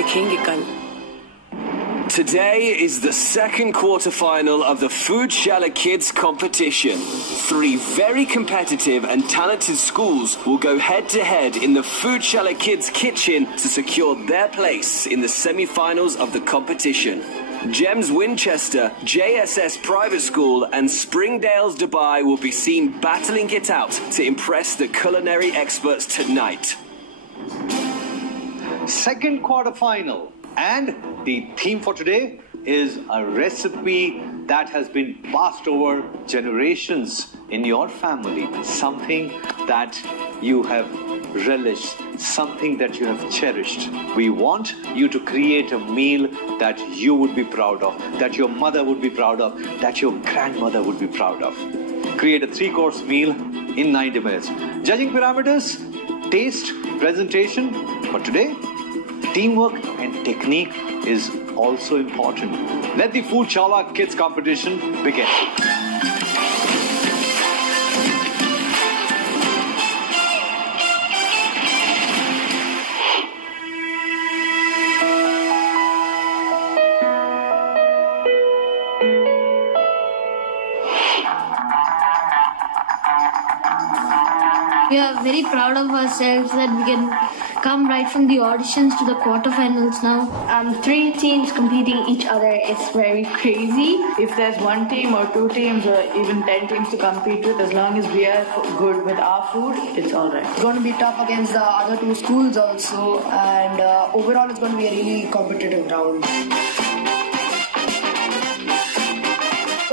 लिखेंगे कल। Today is the second quarter-final of the Foodshala Kids competition. 3 very competitive and talented schools will go head-to-head in the Foodshala Kids kitchen to secure their place in the semi-finals of the competition. Gems Winchester, JSS Private School and Springdale's Dubai will be seen battling it out to impress the culinary experts tonight. Second quarter-final. And the theme for today is a recipe that has been passed over generations in your family. Something that you have relished, something that you have cherished. We want you to create a meal that you would be proud of, that your mother would be proud of, that your grandmother would be proud of. Create a 3-course meal in 90 minutes. Judging parameters, taste, presentation. But today, teamwork and technique is also important. Let the Foodshala Kids competition begin. We are very proud of ourselves that we can come right from the auditions to the quarterfinals now. 3 teams competing each other is very crazy. If there's 1 team or 2 teams or even 10 teams to compete with, as long as we are good with our food, it's alright. It's going to be tough against the other 2 schools also, and overall it's going to be a really competitive round.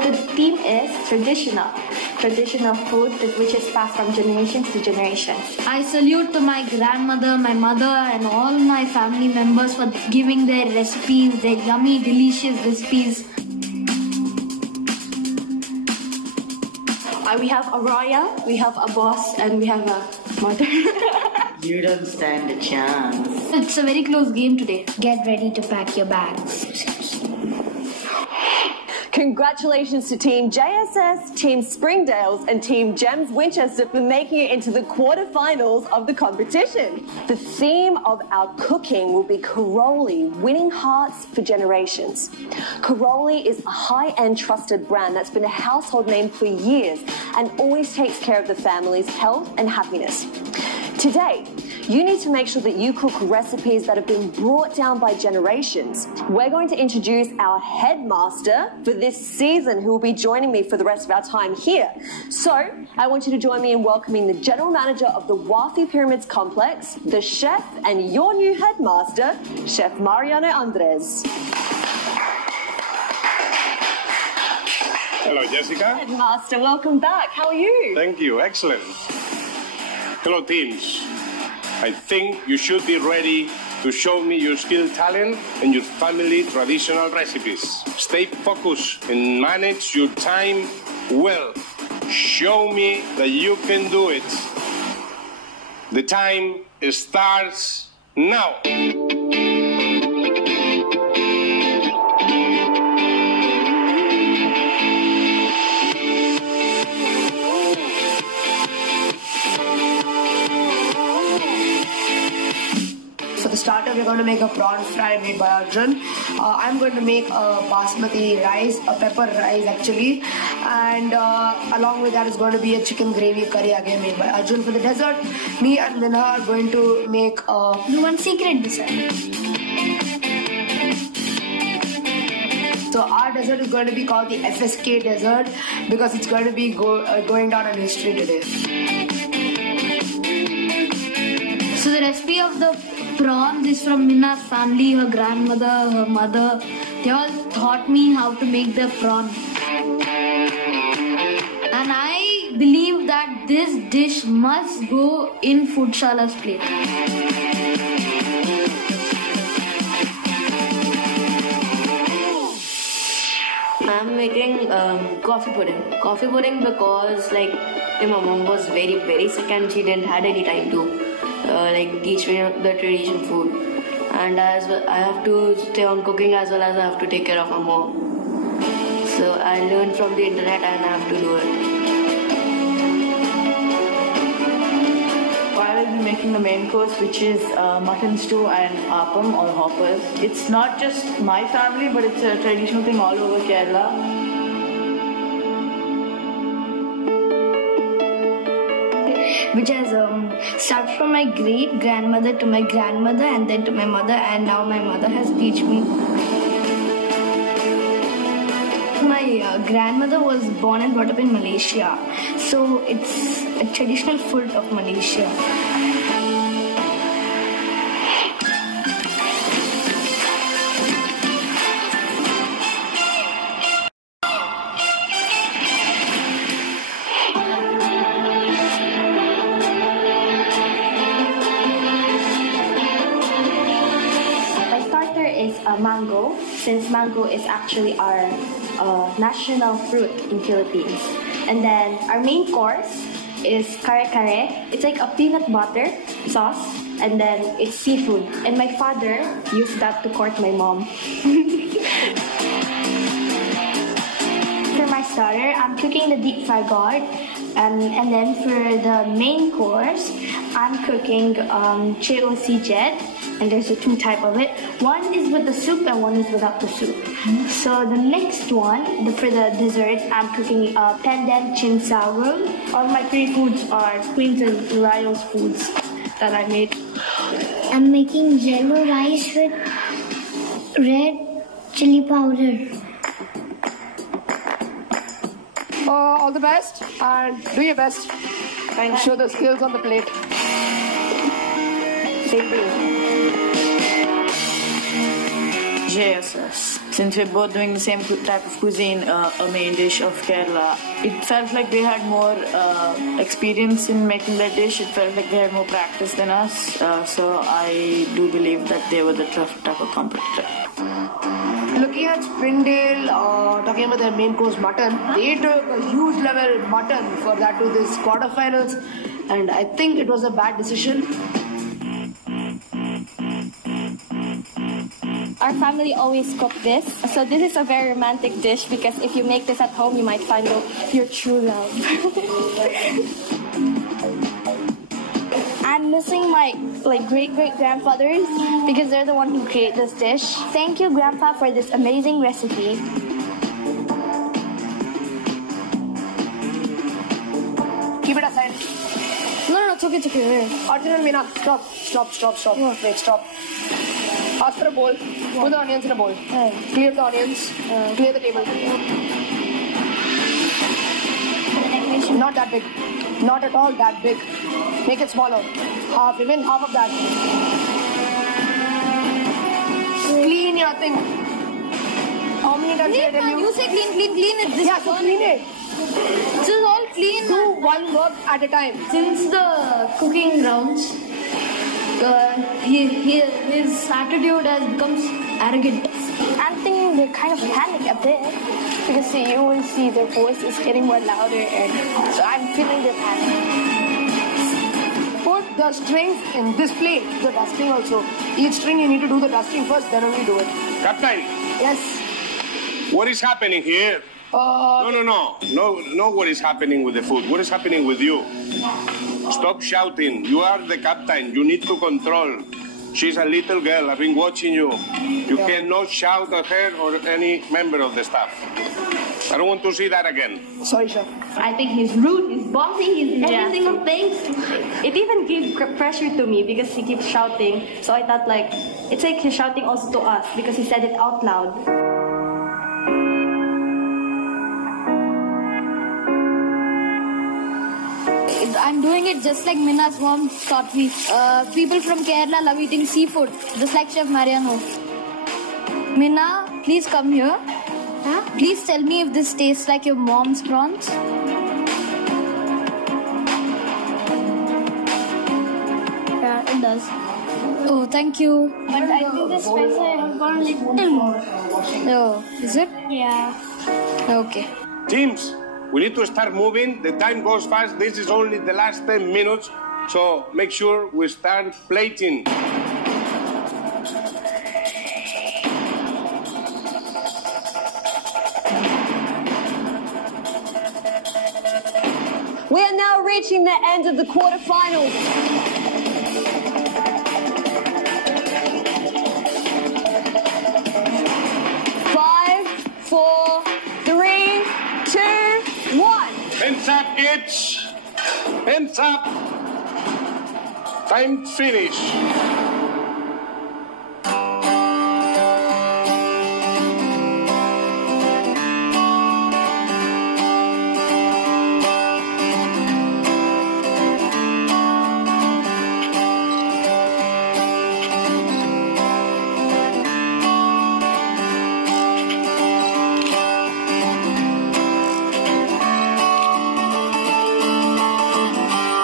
The theme is traditional food which is passed from generation to generation. I salute to my grandmother, my mother and all my family members for giving their recipes, their yummy, delicious recipes. We have a Raya, we have a boss and we have a mother. You don't stand a chance. It's a very close game today. Get ready to pack your bags. Congratulations to Team JSS, Team Springdales and Team Gems Winchester for making it into the quarterfinals of the competition. The theme of our cooking will be Karoli, winning hearts for generations. Karoli is a high-end trusted brand that's been a household name for years and always takes care of the family's health and happiness. Today, you need to make sure that you cook recipes that have been brought down by generations. We're going to introduce our headmaster for this season who will be joining me for the rest of our time here. So, I want you to join me in welcoming the general manager of the Wafi Pyramids Complex, the chef and your new headmaster, Chef Mariano Andres. Hello, Jessica. Headmaster, welcome back. How are you? Thank you. Excellent. Hello, teams. I think you should be ready to show me your skill, talent, and your family traditional recipes. Stay focused and manage your time well. Show me that you can do it. The time starts now. For the starter, we're going to make a prawn fry made by Arjun. I'm going to make a basmati rice, a pepper rice actually, and along with that is going to be a chicken gravy curry again made by Arjun. For the dessert, me and Nina are going to make one secret dessert. So our dessert is going to be called the FSK dessert because it's going to be going down in history today. So the recipe of the prawns is from Minna's family, her grandmother, her mother. They all taught me how to make the prawn. And I believe that this dish must go in Foodshala's plate. I'm making coffee pudding. Coffee pudding because my mom was very sick and she didn't had any time to teach me the traditional food, and as well I have to stay on cooking as well as I have to take care of my mom. So I learned from the internet and I have to do it. Why will we make making the main course, which is mutton stew and appam or hoppers. It's not just my family, but it's a traditional thing all over Kerala. Which has started from my great grandmother to my grandmother and then to my mother, and now my mother has taught me. My grandmother was born and brought up in Malaysia, so it's a traditional food of Malaysia. Mango, since mango is actually our national fruit in Philippines. And then our main course is kare-kare. It's like a peanut butter sauce, and then it's seafood. And my father used that to court my mom. For my starter, I'm cooking the deep fry gourd. And then for the main course, I'm cooking JOC jet. And there's a two type of it. One is with the soup and one is without the soup. So the next one, for the dessert, I'm cooking pandan chinsawul. All my three foods are Queen's and Royal's foods that I made. I'm making yellow rice with red chili powder. All the best and do your best and show the skills on the plate. Same to you. JSS. Since we're both doing the same type of cuisine, a main dish of Kerala, it felt like they had more experience in making that dish. It felt like they had more practice than us. So I do believe that they were the tougher competitor. Looking at Springdale, talking about their main course mutton, they took a huge level mutton for that to this quarterfinals, and I think it was a bad decision. Our family always cook this. So this is a very romantic dish because if you make this at home, you might find your true love. I'm missing my great-great-grandfathers because they're the one who created this dish. Thank you, Grandpa, for this amazing recipe. Keep it aside. No, it's okay, it's okay. Arjun and Meena, stop. What? Wait, stop. Ask for a bowl. Put the onions in a bowl. Clear the onions. Clear the table. Not that big. Not at all that big. Make it smaller. Half, even half of that. Clean your thing. How many times did I tell you? You say clean. Yeah, so clean it. This is all clean. Do one work at a time. Since the cooking rounds, his attitude has become arrogant. I'm thinking they're kind of panicked a bit because you will see their voice is getting more louder, and so I'm feeling their panic. Put the strings in this plate, the dusting also. Each string you need to do the dusting first, then only do it. Captain, Yes. what is happening here? No, what is happening with the food? What is happening with you? Stop shouting. You are the captain. You need to control. She's a little girl. I've been watching you. You cannot shout at her or any member of the staff. I don't want to see that again. Sorry, chef. I think he's rude, he's bossy, he's every single thing. It even gave pressure to me because he keeps shouting. So I thought it's like he's shouting also to us because he said it out loud. I'm doing it just like Mina's mom taught me. People from Kerala love eating seafood, just like Chef Mariano. Mina, please come here. Huh? Please tell me if this tastes like your mom's prawns. Yeah, it does. Oh, thank you. But I think the spice has gone a little more. Oh, is it? Yeah. Okay. Teams, we need to start moving. The time goes fast. This is only the last 10 minutes. So make sure we start plating. We are now reaching the end of the quarterfinals. kids. Hands up. Time to finish.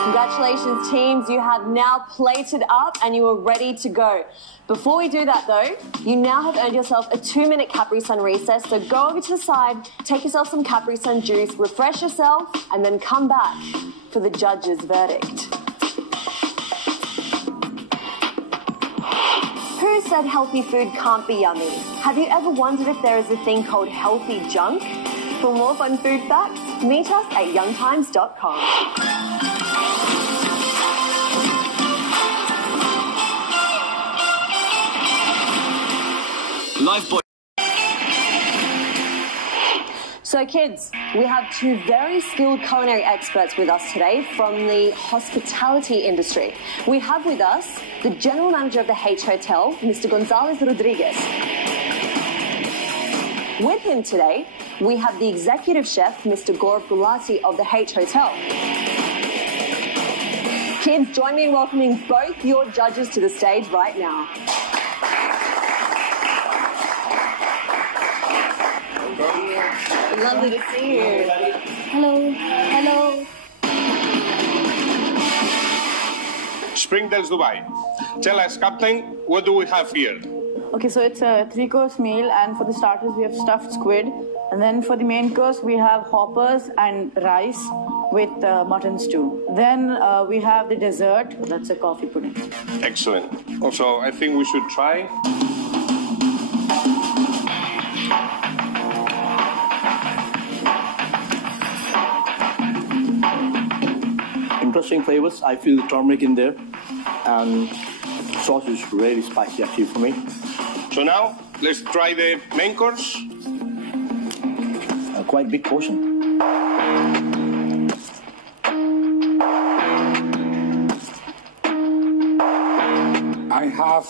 Congratulations, teams. You have now plated up and you are ready to go. Before we do that, though, you now have earned yourself a 2-minute Capri Sun recess. So go over to the side, take yourself some Capri Sun juice, refresh yourself, and then come back for the judge's verdict. Who said healthy food can't be yummy? Have you ever wondered if there is a thing called healthy junk? For more fun food facts, meet us at youngtimes.com. Lifebuoy. So kids, we have 2 very skilled culinary experts with us today from the hospitality industry. We have with us the General Manager of the H Hotel, Mr. Gonzalez Rodriguez. With him today, we have the Executive Chef, Mr. Gaurav Gulati of the H Hotel. Kids, join me in welcoming both your judges to the stage right now. Lovely to see you. Hello. Hello. Springdale's Dubai. Tell us, Captain, what do we have here? Okay, so it's a 3-course meal, and for the starters we have stuffed squid, and then for the main course we have hoppers and rice with mutton stew. Then we have the dessert, that's a coffee pudding. Excellent. Also, I think we should try. Interesting flavors. I feel the turmeric in there, and sauce is really spicy actually for me. So now, let's try the main course. A quite big portion. I have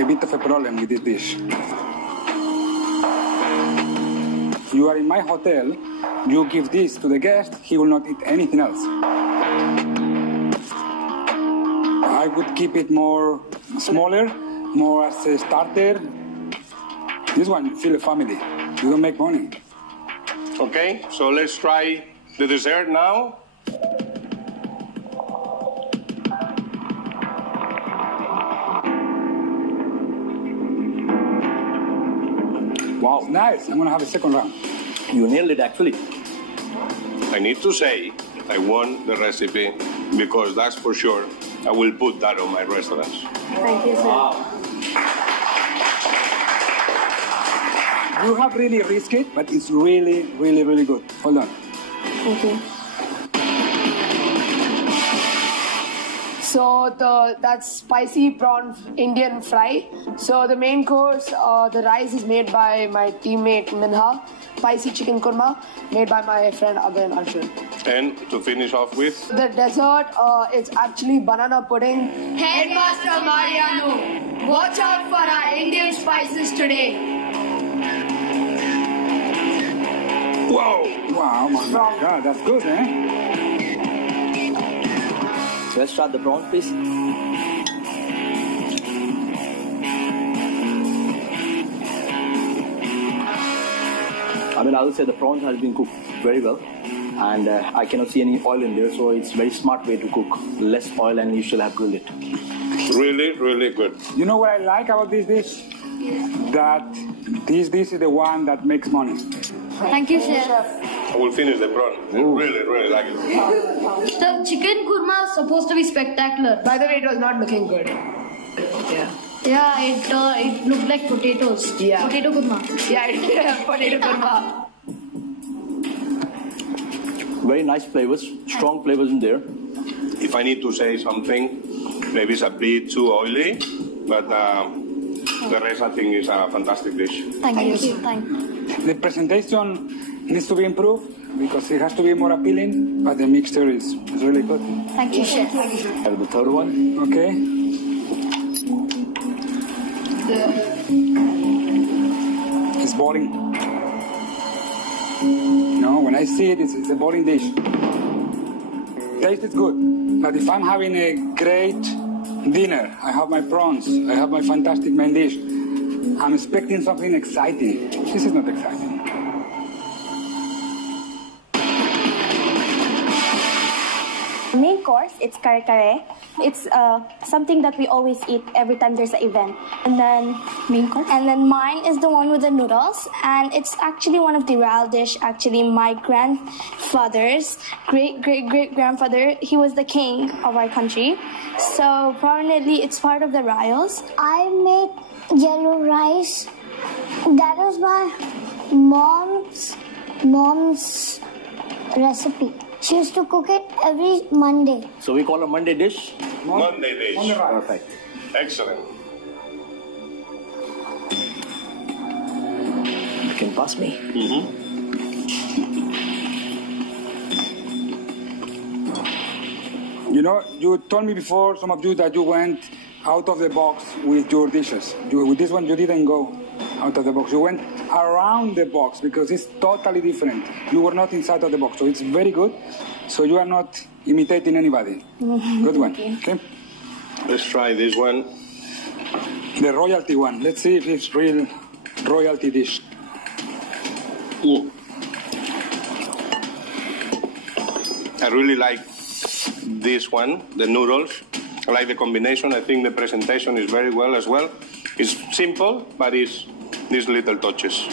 a bit of a problem with this dish. You are in my hotel, you give this to the guest, he will not eat anything else. I would keep it more smaller, more as a starter. This one, you feel a family. You don't make money. Okay, so let's try the dessert now. Wow, nice. I'm gonna have a second round. You nailed it actually. I need to say, I won the recipe because that's for sure. I will put that on my restaurants. Thank you, sir. Wow. You have really risked it, but it's really, really, really good. Hold on. Thank you. So that's spicy prawn Indian fry. So the main course, the rice is made by my teammate Minha. Spicy chicken korma made by my friend Agan Arjun. And to finish off with? The dessert, it's actually banana pudding. Headmaster Mariano, watch out for our Indian spices today. Whoa! Wow, my God, that's good, eh? So let's start the prawns, please. I mean, I would say the prawns has been cooked very well, and I cannot see any oil in there, so it's a very smart way to cook. Less oil, and you still have grilled it. Really, really good. You know what I like about this dish? That this dish is the one that makes money. Thank you, chef. I will finish the prawn. I really, really like it. The chicken kurma is supposed to be spectacular. By the way, it was not looking good. Yeah, it looked like potatoes. Yeah. Potato kurma. Yeah, potato korma. Very nice flavors, strong flavors in there. If I need to say something, maybe it's a bit too oily, but the rest I think is a fantastic dish. Thank you. Thank you. The presentation needs to be improved. because it has to be more appealing, but the mixture is really good. Thank you, chef. And the third one. Okay. It's boring. No, when I see it, it's a boring dish. Taste is good, but if I'm having a great dinner, I have my prawns, I have my fantastic main dish, I'm expecting something exciting. This is not exciting. Main course, it's kare-kare. It's something that we always eat every time there's an event. And then main course. And then mine is the one with the noodles, and it's actually one of the royal dish. Actually, my grandfather's great-great-great-grandfather, he was the king of our country. So prominently, it's part of the royals. I made yellow rice. That was my mom's recipe. She used to cook it every Monday. So we call a Monday dish? Monday dish. Perfect. Excellent. You can pass me. You know, you told me before, some of you, that you went out of the box with your dishes. With this one, you didn't go out of the box. You went around the box because it's totally different. You were not inside of the box, so it's very good. So you are not imitating anybody. Good one. Okay. Let's try this one. The royalty one. Let's see if it's real royalty dish. Ooh. I really like this one, the noodles. I like the combination. I think the presentation is very well as well. It's simple, but it's these little touches.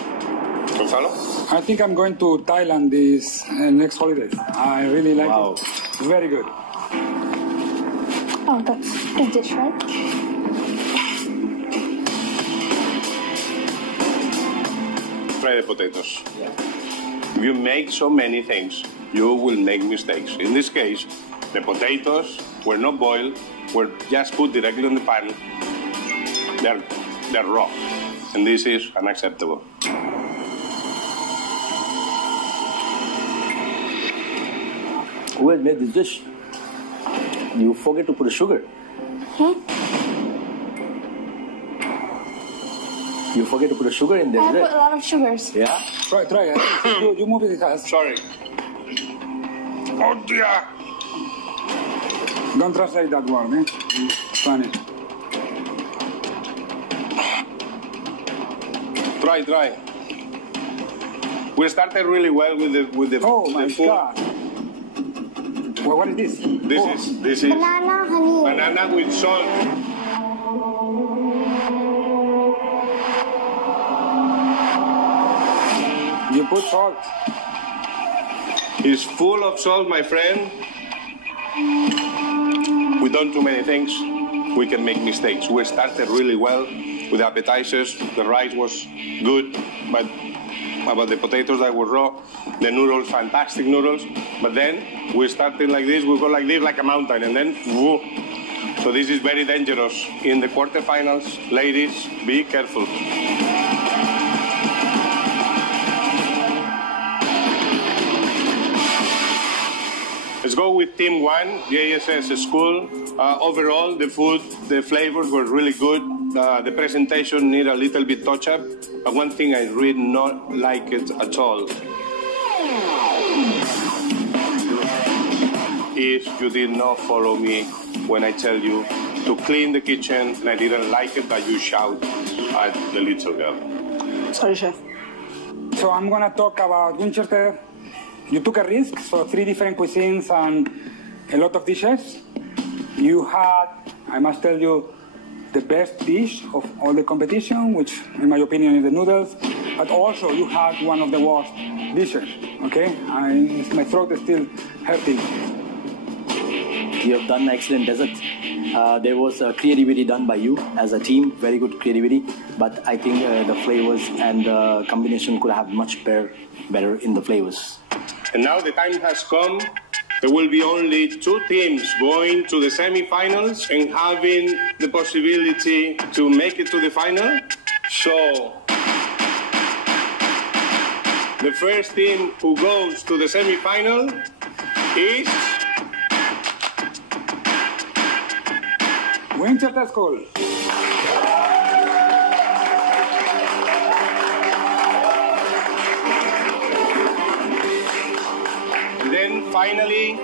Gonzalo? I think I'm going to Thailand this next holidays. I really like it. It's very good. Oh, that's a dish, right? Try the potatoes. If you make so many things, you will make mistakes. In this case, the potatoes were not boiled, were just put directly in the pan. They're raw, and this is unacceptable. Who has made this dish? You forget to put sugar. You forget to put sugar in there. I put a lot of sugars. Yeah? Try it. You move it fast. Sorry. Oh dear. Don't translate that word, eh? Spanish. Try. We started really well with the Oh my food. God! Well, what is this? This is Banana honey. banana with salt. You put salt. It's full of salt, my friend. We've done too many things. We can make mistakes. We started really well with appetizers. The rice was good, but about the potatoes that were raw, the noodles, fantastic noodles. But then we started like this, we go like this, like a mountain, and then whoa. So this is very dangerous. In the quarterfinals, ladies, be careful. Let's go with Team 1, JSS School. Overall, the food, the flavors were really good. The presentation need a little bit touch-up. But one thing I really not like it at all is you did not follow me when I tell you to clean the kitchen, and I didn't like it that you shout at the little girl. Sorry, chef. So I'm gonna talk about Winchester. You took a risk, so 3 different cuisines and a lot of dishes. You had, I must tell you, the best dish of all the competition, which in my opinion is the noodles, but also you had one of the worst dishes, okay? My throat is still hurting. You have done an excellent dessert. There was creativity done by you as a team, very good creativity, but I think the flavors and the combination could have much better in the flavors. And now the time has come. There will be only 2 teams going to the semi-finals and having the possibility to make it to the final. So the first team who goes to the semi-final is Winchester School. Then finally,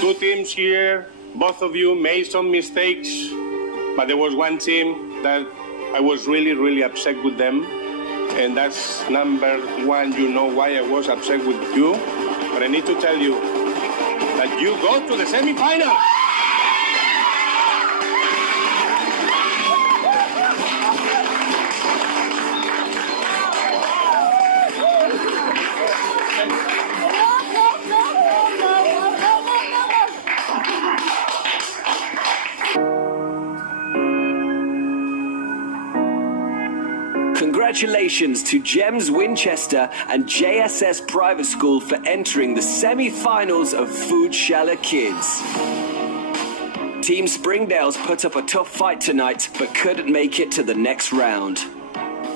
two teams here, both of you made some mistakes, but there was one team that I was really, really upset with them. And that's number one. You know why I was upset with you. But I need to tell you that you go to the semi-final. Congratulations to Gems Winchester and JSS Private School for entering the semi-finals of Foodshala Kids. Team Springdales put up a tough fight tonight, but couldn't make it to the next round.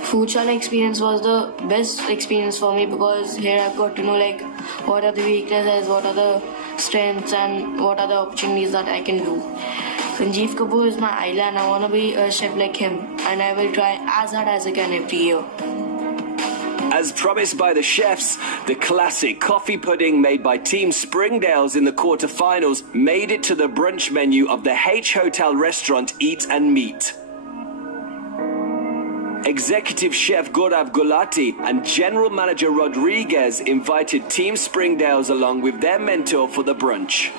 Foodshala experience was the best experience for me because here I've got to know like what are the weaknesses, what are the strengths and what are the opportunities that I can do. Sanjeev Kapoor is my idol and I want to be a chef like him, and I will try as hard as I can every year. As promised by the chefs, the classic coffee pudding made by Team Springdales in the quarterfinals made it to the brunch menu of the H Hotel restaurant Eat and Meet. Executive Chef Gaurav Gulati and General Manager Rodriguez invited Team Springdales along with their mentor for the brunch.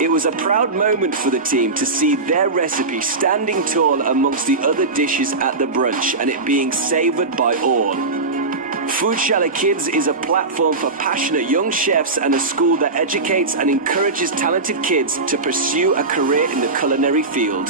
It was a proud moment for the team to see their recipe standing tall amongst the other dishes at the brunch and it being savoured by all. Foodshala Kids is a platform for passionate young chefs and a school that educates and encourages talented kids to pursue a career in the culinary field.